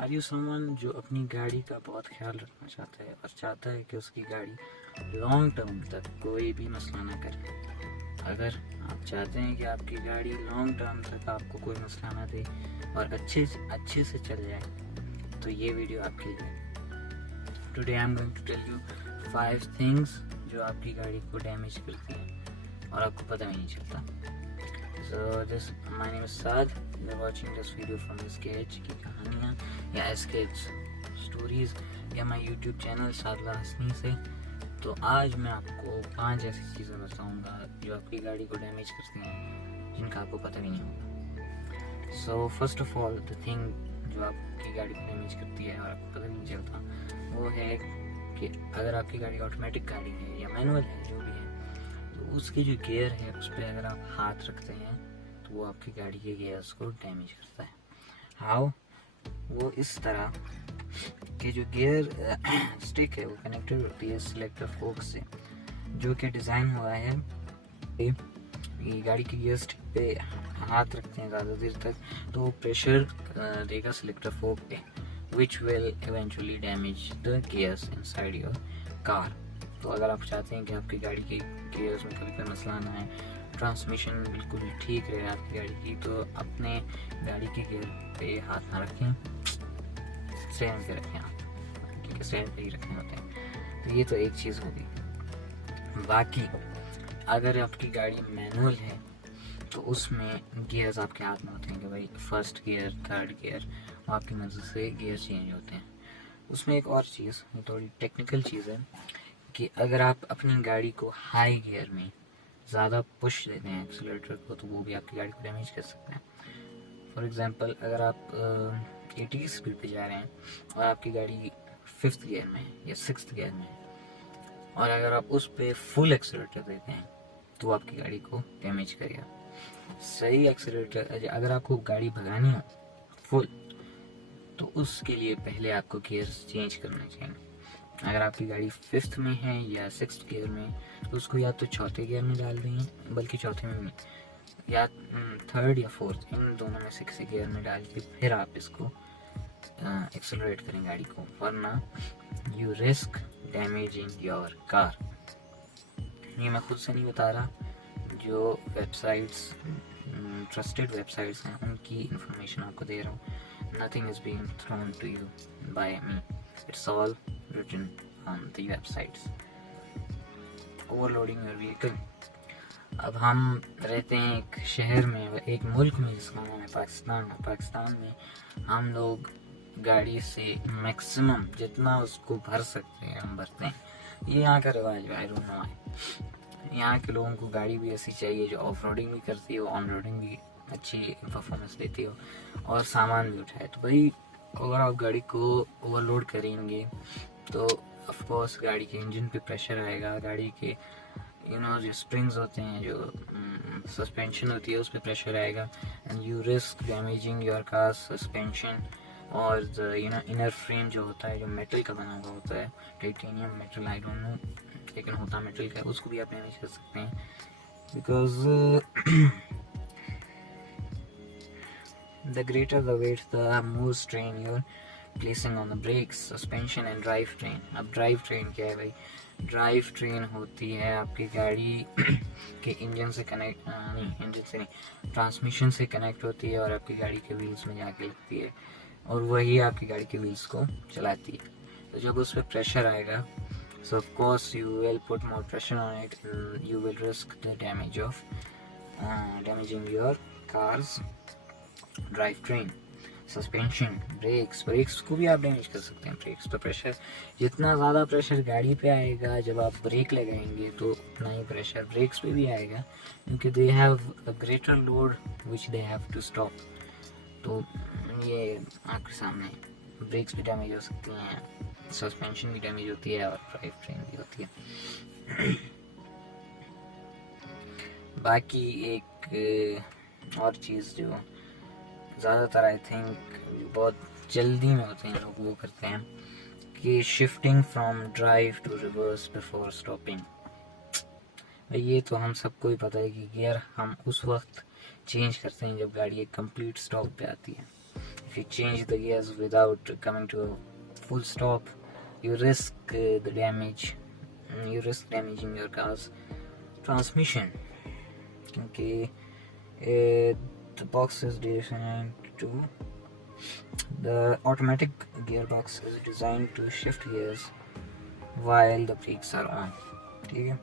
Are you someone जो अपनी गाड़ी का बहुत ख्याल रखना चाहता है और चाहता है कि उसकी गाड़ी लॉन्ग टर्म तक कोई भी मसला ना करे? अगर आप चाहते हैं कि आपकी गाड़ी लॉन्ग टर्म तक आपको कोई मसला ना दे और अच्छे से चल जाए, तो ये वीडियो आपके लिए। Today I am going to tell you 5 things जो आपकी गाड़ी को डैमेज करती है और आपको पता भी नहीं चलता। So this my name is Saad. You're watching this video from sketch की कहानियाँ या sketch stories या my YouTube channel Sadullah Hasani से। तो आज मैं आपको 5 ऐसी चीज़ें बताऊँगा जो आपकी गाड़ी को डैमेज करती हैं जिनका आपको पता भी नहीं होगा। So first of all the thing जो आपकी गाड़ी को डैमेज करती है और आपको पता भी नहीं चलता वो है कि अगर आपकी गाड़ी ऑटोमेटिक गाड़ी है या मैनुअल है, जो भी है, तो उसकी जो गियर है उस पर अगर आप हाथ रखते हैं तो वो आपकी गाड़ी के गियर्स को डैमेज करता है। हाउ? वो इस तरह कि जो गियर स्टिक है वो कनेक्टेड होती है सिलेक्टर फोक से, जो कि डिज़ाइन हुआ है ये गाड़ी की गियर स्टिक पे हाथ रखते हैं ज़्यादा देर तक तो वो प्रेशर देगा सिलेक्टर फोक पे, which will eventually damage the gears inside your car. तो अगर आप चाहते हैं कि आपकी गाड़ी के गियर्स में कभी कोई मसला ना है, ट्रांसमिशन बिल्कुल ठीक रहे आपकी गाड़ी की, तो अपने गाड़ी के गियर पे हाथ ना रखें, स्टैंड पे रखें आप, क्योंकि स्टैंड पे ही रखने होते हैं। तो ये तो एक चीज़ होगी। बाकी अगर आपकी गाड़ी मैनुअल है तो उसमें गियर्स आपके हाथ में होते हैं कि भाई फर्स्ट गियर, थर्ड गियर, आपकी मर्जी से गियर चेंज होते हैं। उसमें एक और चीज़, थोड़ी टेक्निकल चीज़ है कि अगर आप अपनी गाड़ी को हाई गियर में ज़्यादा पुश देते हैं एक्सीलरेटर को तो वो भी आपकी गाड़ी को डैमेज कर सकते हैं। फॉर एग्जांपल अगर आप 80 स्पीड पे जा रहे हैं और आपकी गाड़ी 5th गियर में है या 6th गियर में है और अगर आप उस पर फुल एक्सीलरेटर देते हैं तो आपकी गाड़ी को डैमेज करेगा। सही एक्सीलरेटर अगर आपको गाड़ी भगानी हो फुल तो उसके लिए पहले आपको गियर चेंज करना चाहिए। अगर आपकी गाड़ी 5th में है या 6th गियर में तो उसको या तो चौथे गियर में डाल दें, बल्कि चौथे में नहीं, या 3rd या 4th, इन दोनों में से किसी गियर में डाल के फिर आप इसको एक्सेलरेट करें गाड़ी को, वरना you risk damaging your car. ये मैं खुद से नहीं बता रहा, जो वेबसाइट्स ट्रस्टेड वेबसाइट्स हैं उनकी इंफॉर्मेशन आपको दे रहा हूँ। Nothing is being thrown to you by me, it's all written on the websites. Overloading your vehicle. अब हम रहते हैं एक शहर में, एक मुल्क में जिसका नाम है पाकिस्तान। पाकिस्तान में हम लोग गाड़ी से मैक्सिमम जितना उसको भर सकते हैं हम भरते हैं। ये यहाँ का रिवाज है, आई डोंट नो। यहाँ के लोगों को गाड़ी भी ऐसी चाहिए जो ऑफ रोडिंग भी करती हो, ऑन रोडिंग भी अच्छी परफॉर्मेंस देती हो और सामान भी उठाए। तो भाई अगर आप गाड़ी को ओवरलोड करेंगे तो ऑफ कोर्स गाड़ी के इंजन पे प्रेशर आएगा, गाड़ी के जो स्प्रिंग्स होते हैं, जो सस्पेंशन होती है उस पर प्रेशर आएगा, and you risk damaging your car suspension और द इनर फ्रेम जो होता है, जो मेटल का बना हुआ होता है, titanium metal, I don't know, लेकिन होता मेटल का, उसको भी आप डैमेज कर सकते हैं। Because the greater the weight, the more strain you're placing on the brakes, suspension and drive train. अब drive train क्या है भाई? drive train होती है आपकी गाड़ी के इंजन से कनेक्ट, नहीं इंजन से नहीं, ट्रांसमिशन से कनेक्ट होती है और आपकी गाड़ी के व्हील्स में जाके लगती है और वही आपकी गाड़ी के व्हील्स को चलाती है। तो जब उस पर प्रेशर आएगा, so of course you will put more pressure on it and you will risk the damage of damaging your car's drivetrain, suspension, brakes को भी आप डैमेज कर सकते हैं। ब्रेक्स पर प्रेशर, जितना ज़्यादा प्रेशर गाड़ी पे आएगा जब आप ब्रेक लगाएंगे तो उतना ही प्रेशर ब्रेक्स पे भी आएगा, क्योंकि they have a greater load which they have to stop. तो ये आपके सामने ब्रेक्स भी डैमेज हो सकती हैं, सस्पेंशन भी डैमेज होती है और ड्राइव ट्रेन भी होती है। बाकी एक और चीज़ जो ज़्यादातर आई थिंक बहुत जल्दी में होते हैं लोग, वो करते हैं कि shifting from drive to reverse before stopping. ये तो हम सबको ही पता है कि गियर हम उस वक्त चेंज करते हैं जब गाड़ी एक कंप्लीट स्टॉप पे आती है। if you change the gears without coming to a full stop, you risk the damage. You risk damaging your car's transmission. Okay, the box is designed to. The automatic gearbox is designed to shift gears while the brakes are on. ठीक है,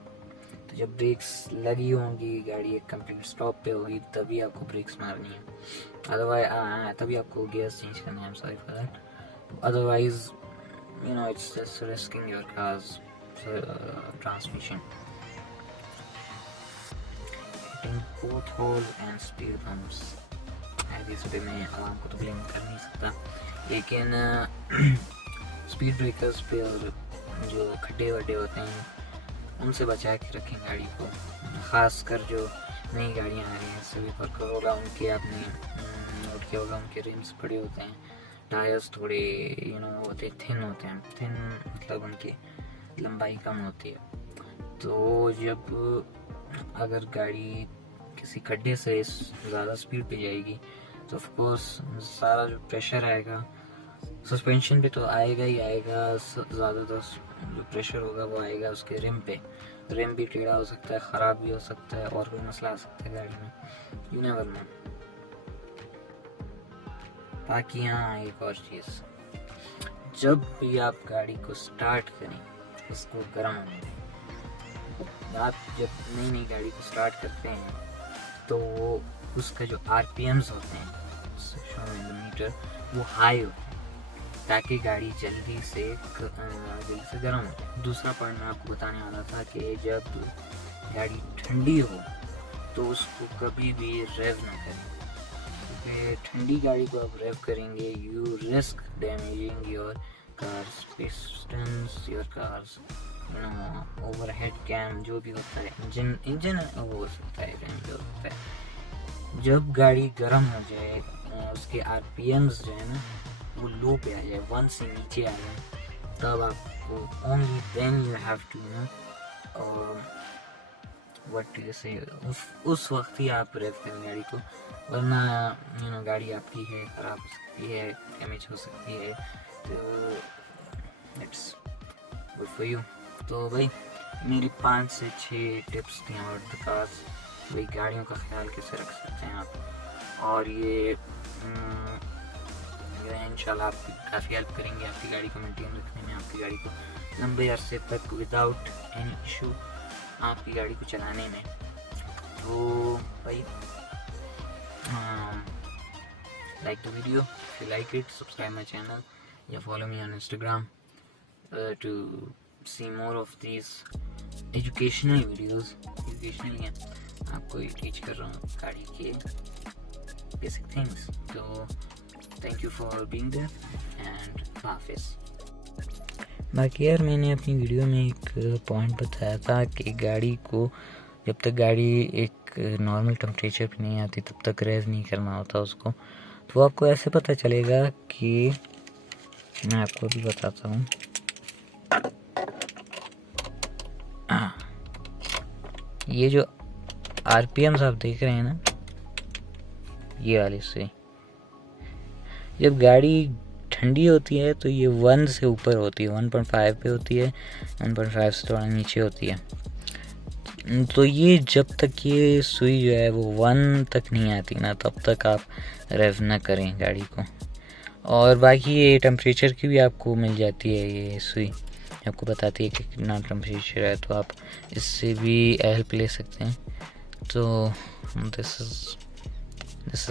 तो जब breaks लगी होंगी, गाड़ी एक complete stop पे होगी, तभी आपको ब्रेक्स मारनी है. अदरवाइज तभी आपको गियर्स चेंज करना है. Sorry for that. Otherwise you know, it's just risking your car's transmission. Hitting pothole and speed bumps. इस पे मैं आवाम को तो ब्लेम कर नहीं सकता, लेकिन स्पीड ब्रेकर्स पे और जो खड्डे वड्डे होते हैं उनसे बचा के रखें गाड़ी को. ख़ासकर जो नई गाड़ियाँ आ रही हैं, सभी पर करोला, उनके आपने नोट किया होगा, उनके रिम्स बड़े होते हैं, टायर्स थोड़े होते थिन होते हैं. थिन मतलब उनकी लंबाई कम होती है. तो जब अगर गाड़ी किसी खड्डे से ज़्यादा स्पीड पे जाएगी तो ऑफ कोर्स सारा जो प्रेशर आएगा सस्पेंशन पे तो आएगा ही आएगा. ज़्यादातर जो प्रेशर होगा वो आएगा उसके रिम पे. रिम भी टेढ़ा हो सकता है, ख़राब भी हो सकता है, और कोई मसला आ सकता है गाड़ी में. You never know. बाकी यहाँ एक और चीज़, जब भी आप गाड़ी को स्टार्ट करें उसको गर्म होने दें. आप जब नई नई गाड़ी को स्टार्ट करते हैं तो उसका जो RPMs होते हैं मीटर वो हाई होते हैं, ताकि गाड़ी जल्दी से गर्म हो जाए. दूसरा पॉइंट मैं आपको बताने वाला था कि जब गाड़ी ठंडी हो तो उसको कभी भी रेव ना करें, क्योंकि ठंडी गाड़ी को आप रेव करेंगे you risk damaging your car's pistons, your car's overhead cam, जो भी होता है इंजन वो हो सकता है, डैमेज हो सकता है. जब गाड़ी गर्म हो जाए, उसके RPMs जो है ना वो लो पे आ जाए, 1 से नीचे आ जाए, तब आपको only then you have to what you say उस वक्त ही आप रेव करें गाड़ी को. वरना गाड़ी आपकी है, ख़राब हो सकती है, डैमेज हो सकती है. तो इट्स गुड फॉर यू. तो भाई मेरी 5 से 6 टिप्स थी और कार्स, भाई गाड़ियों का ख्याल कैसे रख सकते हैं आप, और ये इंशाल्लाह आपकी काफ़ी हेल्प करेंगे आपकी गाड़ी को मेंटेन रखने में, आपकी गाड़ी को लंबे अरसे तक विदाउट एनी इशू आपकी गाड़ी को चलाने में. तो भाई like the video, if you like it, subscribe my channel या follow me on Instagram to see more of these educational videos. educational हैं, आपको ये टीच कर रहा हूँ गाड़ी के basic things. तो thank you for being there and हाफिज़. बाकी यार मैंने अपनी वीडियो में एक पॉइंट बताया था कि गाड़ी को जब तक गाड़ी एक नॉर्मल टेम्परेचर पे नहीं आती तब तक रेव नहीं करना होता उसको. तो आपको ऐसे पता चलेगा कि मैं आपको भी बताता हूँ. ये जो RPMs आप देख रहे हैं ना, ये वाले से जब गाड़ी ठंडी होती है तो ये 1 से ऊपर होती है, 1.5 पे होती है, 1.5 से थोड़ा नीचे होती है. तो ये जब तक ये सुई जो है वो 1 तक नहीं आती ना, तब तक आप रेव ना करें गाड़ी को. और बाकी ये टेम्परेचर की भी आपको मिल जाती है, ये सुई आपको बताती है कि कितना टेम्परेचर है, तो आप इससे भी हेल्प ले सकते हैं. तो दिस इज